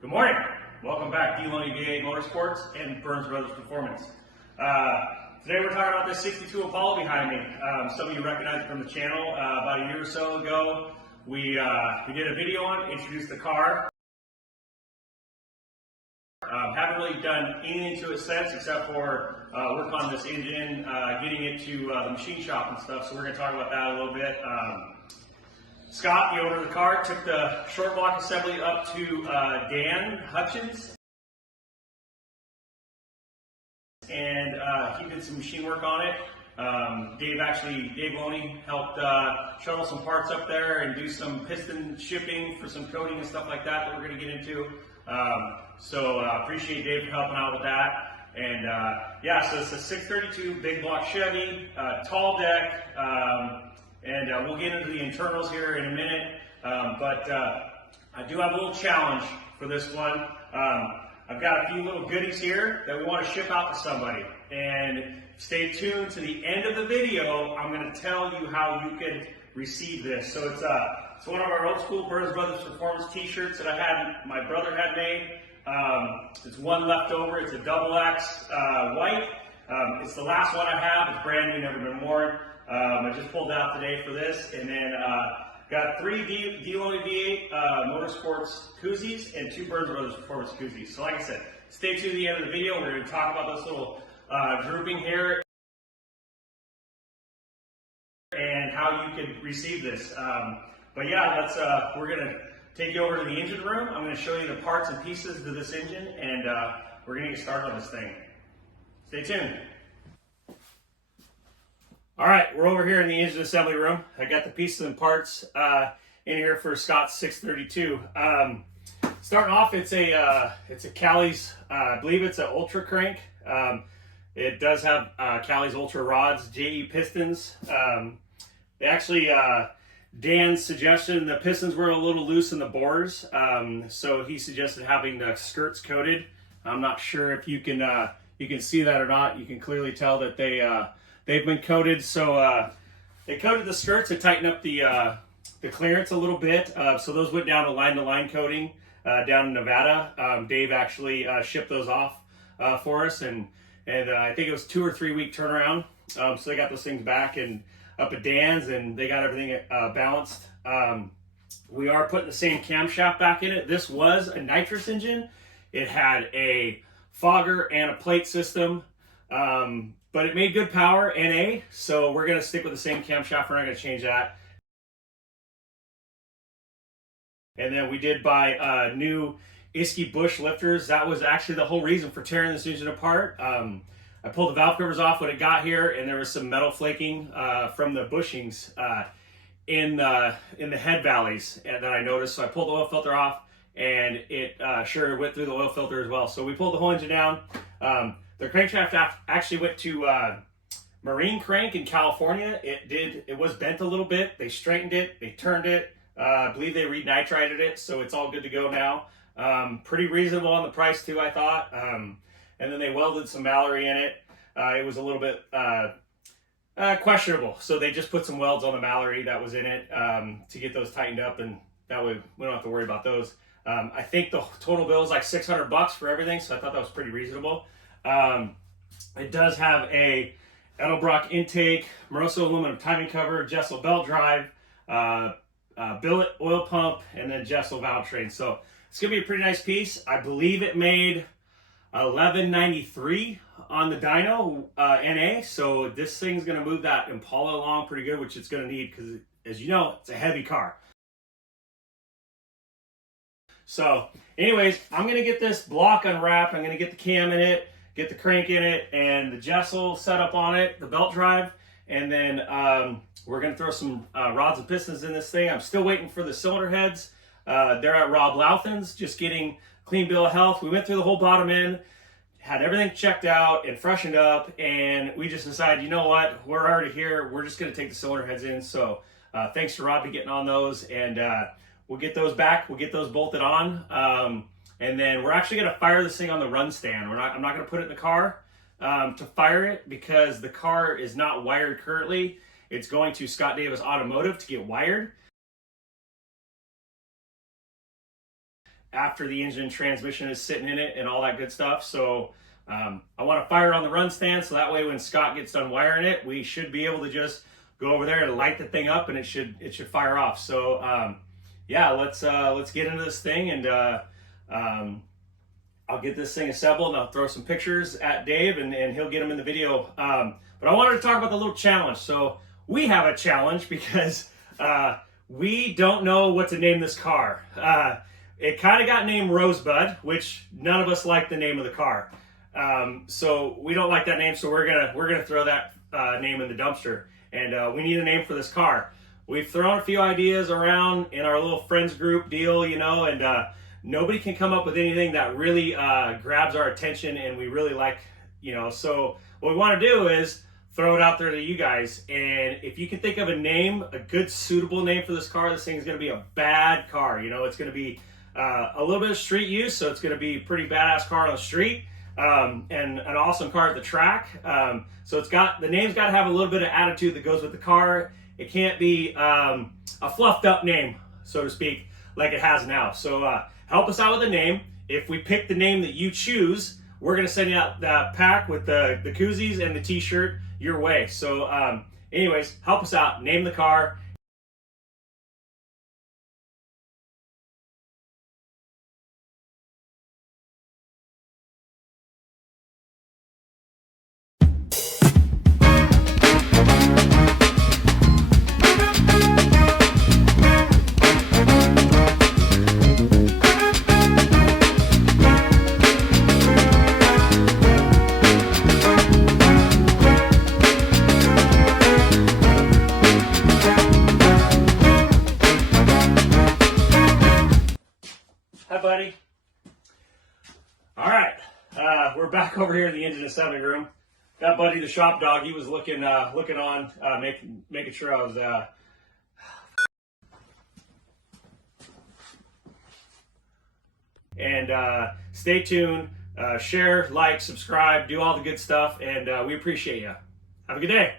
Good morning. Welcome back to VA Motorsports and Burns Brothers Performance. Today we're talking about this 62 Impala behind me. Some of you recognize it from the channel. About a year or so ago, we did a video on it, introduced the car. Haven't really done anything to it since except for work on this engine, getting it to the machine shop and stuff, so we're going to talk about that a little bit. Scott, the owner of the car, took the short block assembly up to Dan Hutchins, and he did some machine work on it. Dave Loney helped shuttle some parts up there and do some piston shipping for some coating and stuff like that we're going to get into. Appreciate Dave for helping out with that. And yeah, so it's a 632 big block Chevy, tall deck. And we'll get into the internals here in a minute, but I do have a little challenge for this one. I've got a few little goodies here that we want to ship out to somebody, and stay tuned to the end of the video. I'm going to tell you how you can receive this. So it's one of our old school Burns Brothers Performance t-shirts that my brother had made. It's one left over. It's a double X white. It's the last one I have. It's brand new, never been worn. I just pulled it out today for this, and then got 3 D-Loney V8 Motorsports koozies and 2 Burns Brothers Performance koozies. So like I said, stay tuned to the end of the video. We're going to talk about this little grouping here and how you can receive this. But yeah, we're going to take you over to the engine room. I'm going to show you the parts and pieces to this engine, and we're going to get started on this thing. Stay tuned. All right, we're over here in the engine assembly room. I got the pieces and parts in here for Scott's 632. Starting off, it's a Cali's, I believe it's an Ultra crank. It does have Cali's Ultra rods, JE pistons. They actually, Dan's suggestion, the pistons were a little loose in the bores, so he suggested having the skirts coated. I'm not sure if you can see that or not. You can clearly tell that they've been coated. So they coated the skirts to tighten up the clearance a little bit. So those went down to line coating down in Nevada. Dave actually shipped those off for us, and I think it was 2 or 3 week turnaround. So they got those things back and up at Dan's, and they got everything balanced. We are putting the same camshaft back in it. This was a nitrous engine. It had a fogger and a plate system. But it made good power, NA, so we're going to stick with the same camshaft. We're not going to change that. And then we did buy new Iski Bush lifters. That was actually the whole reason for tearing this engine apart. I pulled the valve covers off when it got here, and there was some metal flaking from the bushings in the head valleys that I noticed. So I pulled the oil filter off, and it sure went through the oil filter as well. So we pulled the whole engine down. The crankshaft actually went to Marine Crank in California. It was bent a little bit. They straightened it, they turned it. I believe they renitrided it, so it's all good to go now. Pretty reasonable on the price too, I thought. And then they welded some Mallory in it. It was a little bit questionable, so they just put some welds on the Mallory that was in it to get those tightened up, and that way we don't have to worry about those. I think the total bill is like $600 for everything, so I thought that was pretty reasonable. It does have a Edelbrock intake, Moroso aluminum timing cover, Jessel belt drive, billet oil pump, and then Jessel valve train. So it's gonna be a pretty nice piece. I believe it made $1193 on the dyno NA. So this thing's gonna move that Impala along pretty good, which it's gonna need because, as you know, it's a heavy car. So anyways, I'm gonna get this block unwrapped. I'm gonna get the cam in it, get the crank in it, and the Jessel set up on it, the belt drive, and then we're going to throw some rods and pistons in this thing. I'm still waiting for the cylinder heads. They're at Rob Louthan's, just getting clean bill of health. We went through the whole bottom end, had everything checked out and freshened up, and we just decided, you know what, we're already here. We're just going to take the cylinder heads in. So thanks to Robbie getting on those, and we'll get those back. We'll get those bolted on. And then we're actually going to fire this thing on the run stand. I'm not going to put it in the car to fire it because the car is not wired currently. It's going to Scott Davis Automotive to get wired. after the engine and transmission is sitting in it and all that good stuff. So I want to fire on the run stand, so that way when Scott gets done wiring it, we should be able to just go over there and light the thing up, and it should fire off. So yeah, let's get into this thing, and I'll get this thing assembled, and I'll throw some pictures at Dave, and he'll get them in the video. But I wanted to talk about the little challenge. So we have a challenge because we don't know what to name this car. It kind of got named Rosebud, which none of us like the name of the car. So we don't like that name, so we're gonna throw that name in the dumpster, and we need a name for this car. We've thrown a few ideas around in our little friends group deal, you know, and nobody can come up with anything that really grabs our attention and we really like, you know. So what we want to do is throw it out there to you guys, and if you can think of a name, a good suitable name for this car, this thing is going to be a bad car, you know. It's going to be a little bit of street use, so it's going to be a pretty badass car on the street, and an awesome car at the track. So it's got, the name's got to have a little bit of attitude that goes with the car. It can't be a fluffed up name, so to speak, like it has now. So help us out with a name. If we pick the name that you choose, we're going to send you out that pack with the koozies and the t-shirt your way. So anyways, help us out. Name the car. Hi, buddy. All right, we're back over here in the engine assembly room. Got Buddy the shop dog. He was looking on, making sure I was. And stay tuned. Share, like, subscribe, do all the good stuff, and we appreciate you. Have a good day.